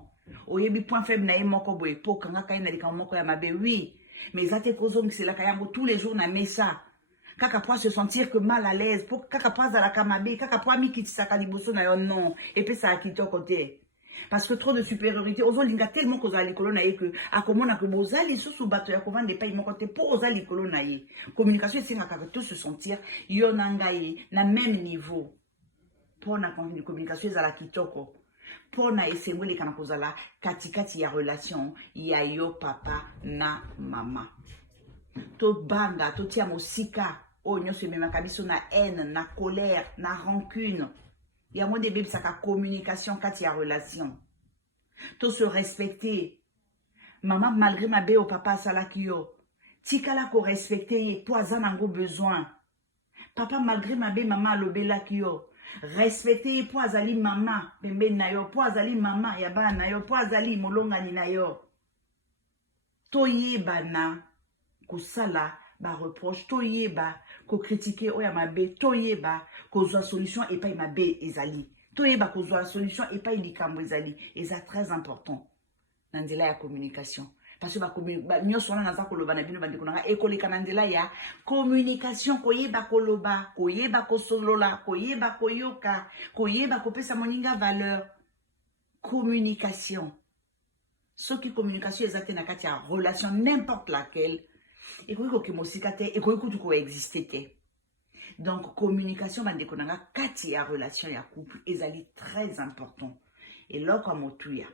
oyebi point faible na ye moko boye po okangaka ye na likambo moko ya mabe oui mais eza te kozongiselaka yango tous les jours na mesa kaka po se sentir que mal à l'aise po kaka po azalaka mabe kaka po amikitisaka liboso na yo non epesaka kitoko te parce que trop de supériorité ozolinga tellement kozala likolo na ye ke akomona ke boza lisusu bato ya kovanda epai moko te mpo oza likolo na ye communication esengaka to se sentir yo na ngai na même niveau mpona communication ezala kitoko mpona esengo eleka na kozala katikati ya relation ya yo papa na mama tobanga totia mosika oyo nyonso ememaka biso na haine na colère na rancune yango nde ebebisaka communication kati ya relation to se respecter mama malgré mabe o papa asalaki yo tikala korespecte ye po aza nango besoin papa malgré mabe mama alobelaki yo respecte ye po azali mama pembeni na yo po azali mama ya bana na yo po azali molongani na yo toyebana kosala ba reproche toyeba ko critiquer oya mabe toyeba ko zwa solution et pas mabe ezali toyeba ko zwa solution et pas likambo ezali et ça très important na nzela ya communication parce que nyonso wana naza koloba na bino bandeko nanga ekoleka na nzela ya communication koyeba koloba koyeba kosolola koyeba koyoka koyeba kopesa moninga valeur communication soki communication eza te na kati ya relation n'importe laquelle ekoki kokema osika te ekoki kutu koexiste te donc communication bandeko nanga kati ya relation ya couple ezali très important eloko ya motuya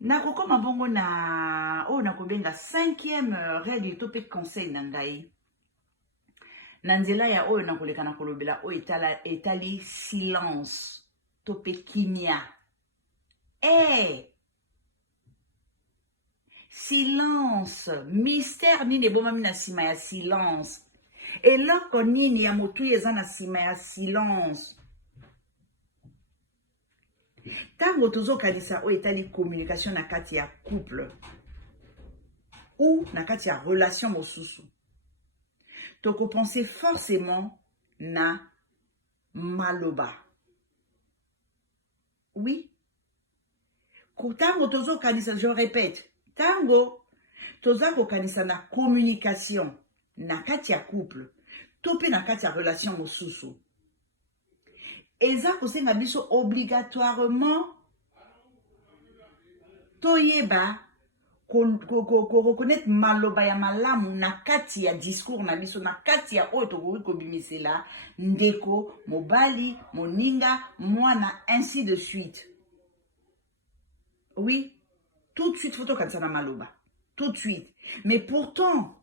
nakokoma bongo na oyo nakobenga 5e règle to mpe conseil na ngai na nzela ya oyo nakoleka na kolobela oyo etali silence to mpe kimia silence mystère nini ebomami na nsima ya silence eloko nini ya motuya eza na nsima ya silence ntango tozokanisa oyo etali communication na kati ya couple ou na kati ya relation mosusu tokopense forcément na maloba oui ntango tozokanisa je répète ntango toza kokanisa na communication na kati ya couple to mpe na kati ya relation mosusu eza kosenga biso obligatoirement toyeba reconnaître maloba ya malamu na kati ya discours na biso na kati ya oyo tokoki kobimisela ndeko mobali moninga mwana ainsi de suite oui tout de suite faut tokanisa na maloba tout de suite mais pourtant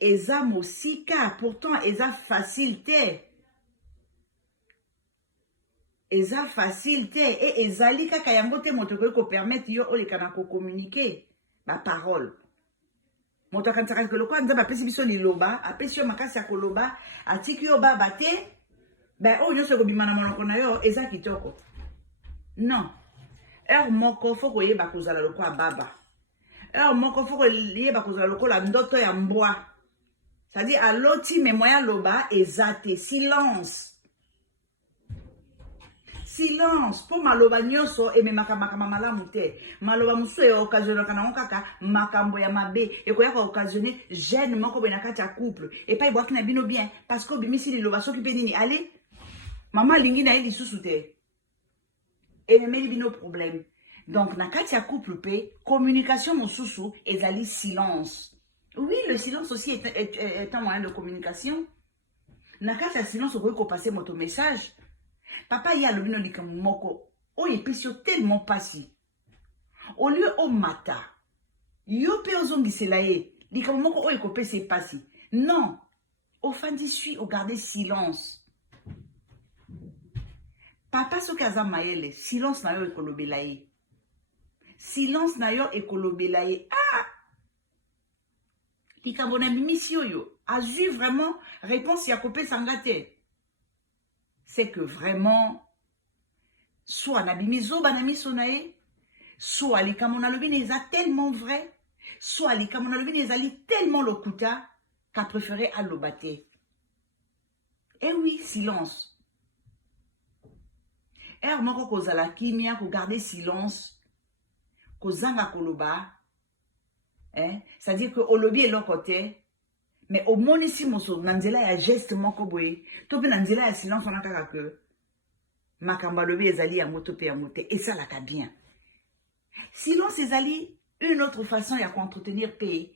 eza mosika pourtant eza facile te eza facile te et ezali kaka yango te moto koki kopermettre yo oleka na kokommunike baparole moto akanisaka ke lokwa nzambe apesi biso liloba apesi yo makasi ya koloba atiki yo baba te oyo nyonso ekobima na monoko na yo eza kitoko non heure moko fo koyeba kozala lokola baba heure moko fo koyeba kozala lokola ndoto ya mbwa c'est-à-dire aloti me moya loba eza te silence silence mpo maloba nyonso ememaka makambo malamu te maloba mosusu eoccasionnaka nango kaka makambo ya mabe ekoyaka occasionne gêne moko boye na kati ya couple epai ebwaki na bino bien parce que obimisi liloba soki mpe nini ale mama alingi na ye lisusu te ememeli bino problème donc na kati ya couple mpe communication mosusu ezali silence oui le silence aussi est un moyen de communication na kati ya silence okoki kopase moto message papa ye alobi no likambo moko oyo epesi yo tellement pasi au lieu omata yo mpe ozongisela ye likambo moko oyo ekopesa epasi non ofandi sui ogarde silence papa soki aza mayele silence na yo ekolobela ye silence na yo ekolobela ye likambo na bimisi oyo azwi vraiment réponse ya kopesa nga te c'est que vraiment soit nabimi zoba na miso na ye soit likambo nalobi na eza tellement vrai soit likambo nalobi na ezali tellement lokuta qu'a préféré aloba te et oui silence heure moko kozala kimia kogarder silence kozanga koloba c'est-à-dire que olobi eloko te mais omonisi moso na nzela ya geste moko boye to mpe na nzela ya silence wana kaka ke makambo alobi ezali yango to mpe yango te esalaka bien silence ezali une autre façon ya koentretenir mpe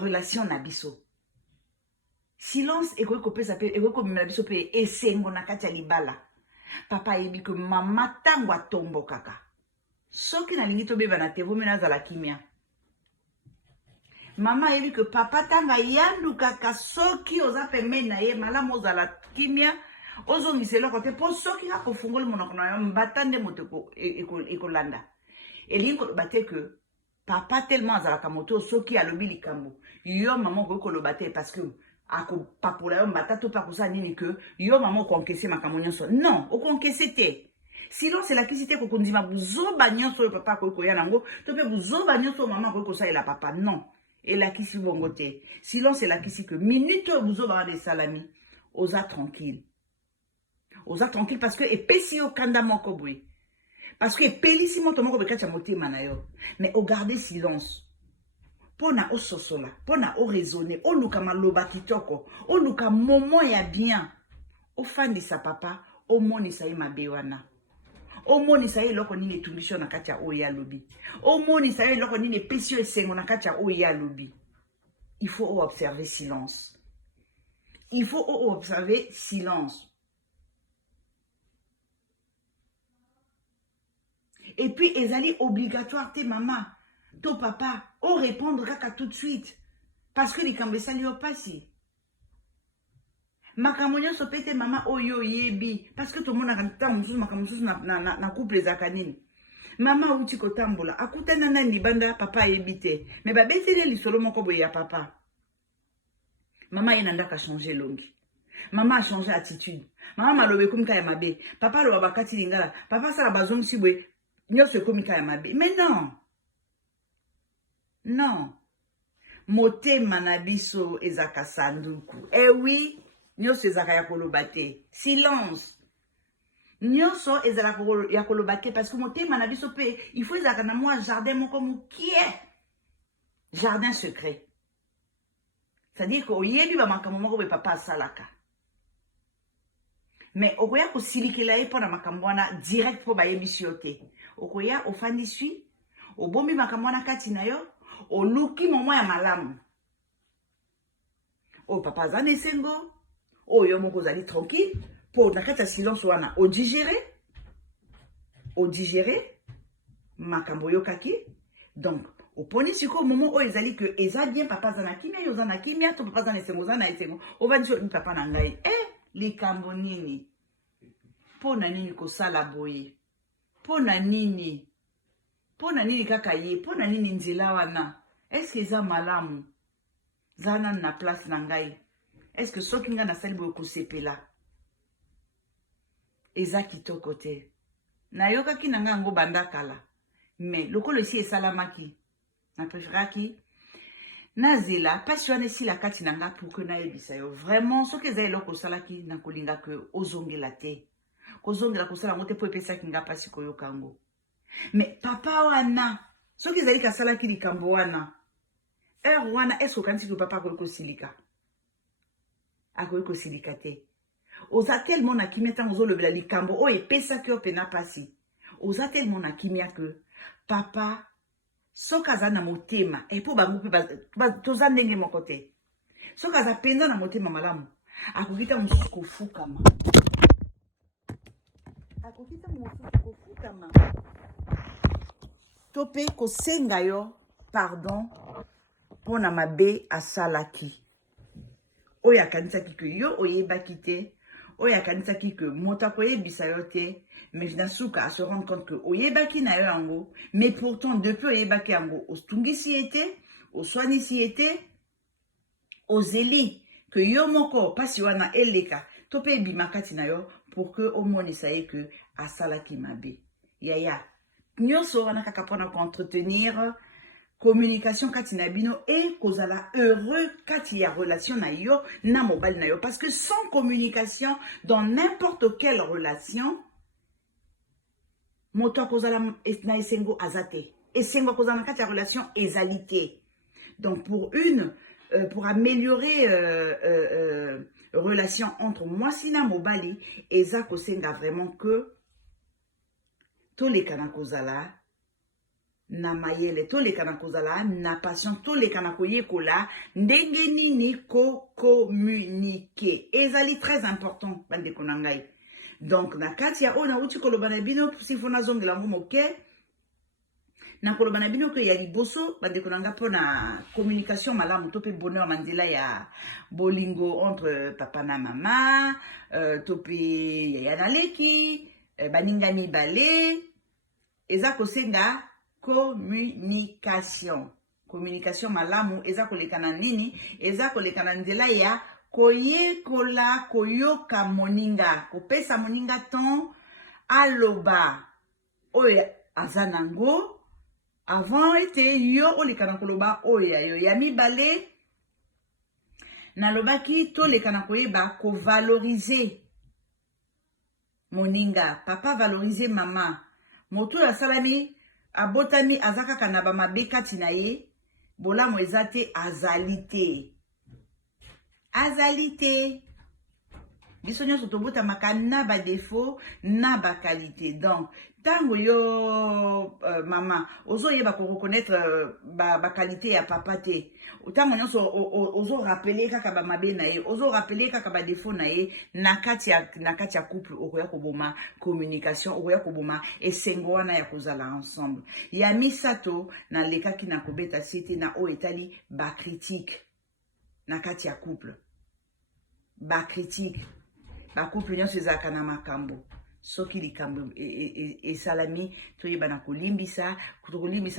relation na biso silence ekoki kopesa mpe ekoki komemela biso mpe esengo na kati ya libala papa ayebi ke mama ntango atombokaka soki nalingi tobeba na te vomi nazala kimia mama ayebi ke papa ntango ayandukaka soki oza pembeni na ye malamu ozala kimia ozongisa eloko te mpo soki kaka ofungoli monoko na yo mbata nde moto ekolanda elingi koloba te ke papa tellement azalaka moto soki alobi likambo yo mama okoki koloba te parce que akopapola yo mbata to mpe akosala nini ke yo mama okonkese makambo nyonso non okonkese te silence elakisi te kokondima buzoba nyonso oyo papa akoki koya nango to mpe buzoba nyonso oyo mama akoki kosalela papa. Non, elakisi bongo te. Silence elakisi que minute oyo buzoba wana esalami oza tranquille. Oza tranquille parce que epesi yo kanda moko boye. Parce que epelisi moto moko bekati ya motema na yo. Mais o garder silence. Pona o sosola, pona o raisonner, o luka maloba kitoko, o luka moment ya bien. O fandisa papa, o monisa ye mabe wana. O monisa ye eloko nini etungisho na kati ya oyo ya lobi. O monisa ye eloko nini epesi yo esengo na kati ya oyo ya lobi. Il faut observer silence. Il faut observer silence. Et puis, ezali obligatoire te maman, to papa, o répondre kaka tout de suite. Parce que les kambesali yo pasi. Makamonyo sopete mama oyo yebi. Parce que tout le monde a un moussous, makamonyo na couple zakanini. Mama uti kotambola. Akuta nana libanda papa yebite. Mais ba betele li solo moko boya papa. Maman yenanda ka changer longi. Maman a changé attitude. Maman malobe kumika ya mabe. Papa lo babakati lingala. Papa sala bazong sibwe. Nyos komika ya mabe. Mais non. Non. Mote manabiso ezaka sanduku. Eh oui. Nyos ezaka ya kolobate. Silence. Nyoso ezaka ya kolobate. Parce que mote manabiso pe. Il faut ezaka na moi jardin moko mukie. Jardin secret. C'est-à-dire que oyebi ba makambo moko be papa salaka. Mais okoya ko silikela e pona makambo wana direct po ba yebisi yo te. Okoya ofandi sui, obombi makambo wana kati na yo, oluki momo ya malamu. O papa zane esengo, o yo moko zali tranquille, po na kati ya silence wana o digérer makambo yo kaki. Donc oponi siko au moment où ezali que eza bien papa zana kimia yo zana kimia to papa zana esengo zana esengo. Ovandi so papa na ngai. Likambo nini? Pona nini kosala boye? Pona nini? Pona nini kaka ye? Pona nini nzela wana? Est-ce que eza malamu? Zana na place na ngai. Est-ce que soki nga na sali boye kosepela? Eza kitoko te. Na yokaki na nga ngo banda kala. Mais lokolo esi esalamaki. Na préféraki nazela pasi wana esila kati na nga pour que nayebisa yo vraiment soki eza eloko osalaki na kolinga ke ozongela te kozongela kosala ngo te po epesaki nga pasi koyoka ngo. Mais papa wana soki ezali kasalaki likambo wana heure wana eske okanisi ke papa akoki kosilika? Akoki kosilika te. Oza tellement na kimia ntango ozolobela likambo oyo epesaki yo pena pasi. Oza tellement na kimia ke papa soka za na motema epo bango pe toza ndenge moko te. Soka za penza na motema malamu akokita mosusu kofukama. Akokita mosusu kofukama. Tope kosenga yo pardon pona mabe asalaki. Oyo akanisaki ke yo oyebaki te. Oyo akanisaki ke moto akoyebisa yo te. Mais Vinasuka à se rendre compte que oyebaki na yo yango, mais pourtant depuis oyebaki yango, ostungisi ete, oswanisi ete, ozeli que yo moko pasi wana eleka, tope bimakati na yo pour que omonisa ye que asalaki mabe. Yaya, nyonso wana kaka pona ko entretenir communication kati na bino et kozala heureux kati ya relation na yo na mobile na yo, parce que sans communication dans n'importe quelle relation moto akozala na esengo azate. Esengo kozala na kati ya relation ezalité. Donc pour améliorer relation entre moi sina mobali eza kosenga vraiment que toleka na kozala na mayele, toleka na kozala na passion, toleka na koyekola ndenge nini ko communiquer. Ezali très important bande konangai. Donc, na kati ya ona uti kolobana bino si fona zongela ngo moke na kolobana bino ke ya liboso bande konanga pona communication malamu tope bonheur mandela ya bolingo entre papa na mama tope ya naleki baninga mibale eza kosenga communication malamu eza kolekana nini eza kolekana nzela ya koyekola koyoka moninga kopesa moninga ton aloba oyo azanango avant ete yo oleka na koloba oyo yo ya mibale nalobaki toleka na koyeba kovalorize moninga papa valorize mama moto oyo asalami abotami aza kaka na bamabe kati na ye bolamu eza te azali te biso nyonso tobotamaka na badefo na bakalite donc ntango yo mama ozoyeba koreconnaître bakalite ya papa te ntango nyonso ozorapele kaka bamabe na ye ozorapele kaka badefo na ye na kati ya couple okoya koboma communication okoya koboma esengo wana ya kozala ensemble ya misato nalekaki na kobeta siete na oyo etali bacritique na kati ya couple bacritique couple nyonso ezalaka na makambo soki likambo esalami toyeba na kolimbisa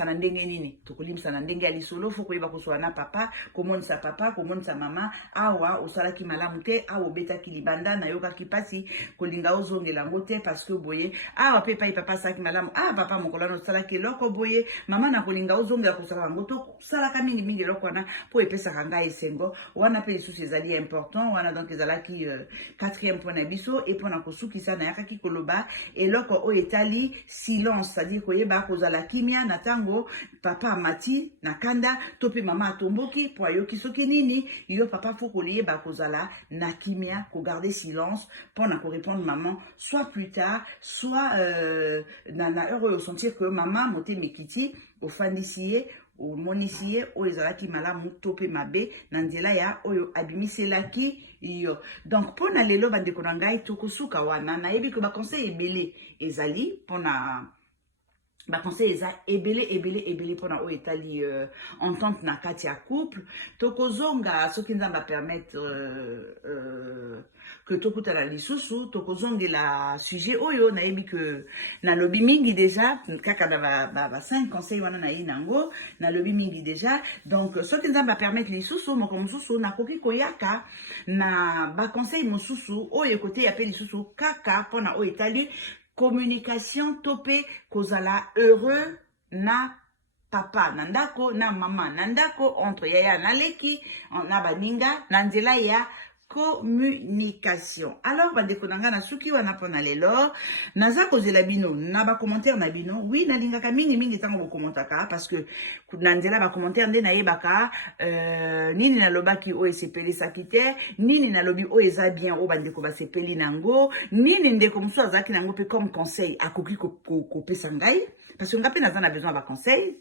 na ndenge nini tokolimbisa na ndenge ya lisolo fo koyeba kosola na papa komonisa mama awa osalaki malamu te awa obetaki libanda nayokaki pasi kolinga ozongela yango te parce que boye awa pe epai papa asalaki malamu papa mokolo wana osalaki eloko boye mama na kolinga ozongela kosala yango tosalaka mingimingi eloko wana mpo epesaka ngai esengo wana mpe lisusu ezali important wana donc ezalaki 4e point na biso e mpona kosukisa nayakaki koloba eloko oyo etali silence c'est-à-dire koyeba kozala kimia na tango papa amati na kanda to pe mama atomboki po ayoki soki nini yo papa fo koyeba kozala na kimia kogarder silence mpona korépondre maman soit plus tard soit na heure oyo sentir que mama motema ekiti ofandisi ye omonisi ye oyo ezalaki malamu to pe mabe na nzela ya oyo abimiselaki yo donc mpona lelo bandeko na ngai tokosuka wana nayebi ke baconseil ebele ezali mpona baconseil eza ebele mpona oyo etali entente na kati ya couple tokozonga soki nzambe apermettre que tokutana lisusu tokozongela sujet oyo nayebi ke nalobi mingi deja kaka na ba 5 conseil wana nayi nango nalobi mingi deja donc soki nzambe apermettre lisusu moko mosusu nakoki koyaka na baconseil mosusu oyo ekote ya pe lisusu kaka mpona oyo etali communication topé kozala heureux na papa na ndako na mama na ndako entre yaya na leki na baninga na nzela ya communication. Alors bandeko nanga na suki wana pona lelo naza kozela bino na ba commentaire na bino oui na lingaka mingi tango bo commentaka parce que na nzela ba commentaire nde na yebaka nini na lobaki o esepeli sakite nini na lobi o eza bien o bandeko ba sepeli nango nini ndeko musu azaki nango pe comme conseil akoki ko pesa ngai parce que ngape naza na besoin ba conseil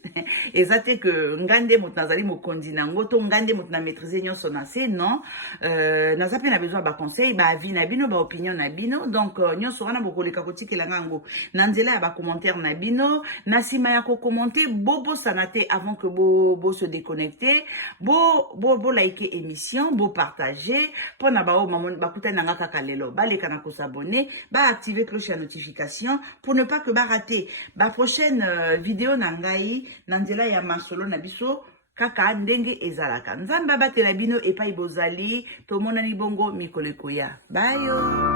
ezate que ngande mot nazali mokondi nango to ngande mot na maîtriser nyonso na se non naza pe na besoin ba conseil ba avis na bino ba opinion na bino donc nyonso wana bokoleka kotikela ngango na nzela ya ba commentaire na bino na sima ya ko commenter bobo sanate avant que bo se déconnecter bo liker émission bo partager pona ba o mamon ba kutana nga kaka lelo ba leka na ko s'abonner ba activer cloche ya notification pour ne pas que ba rater ba prochaine vidéo na ngai na nzela ya masolo na biso kaka ndenge ezalaka nzambe abatela bino epai bozali tomonani bongo mikolo ekoya bayo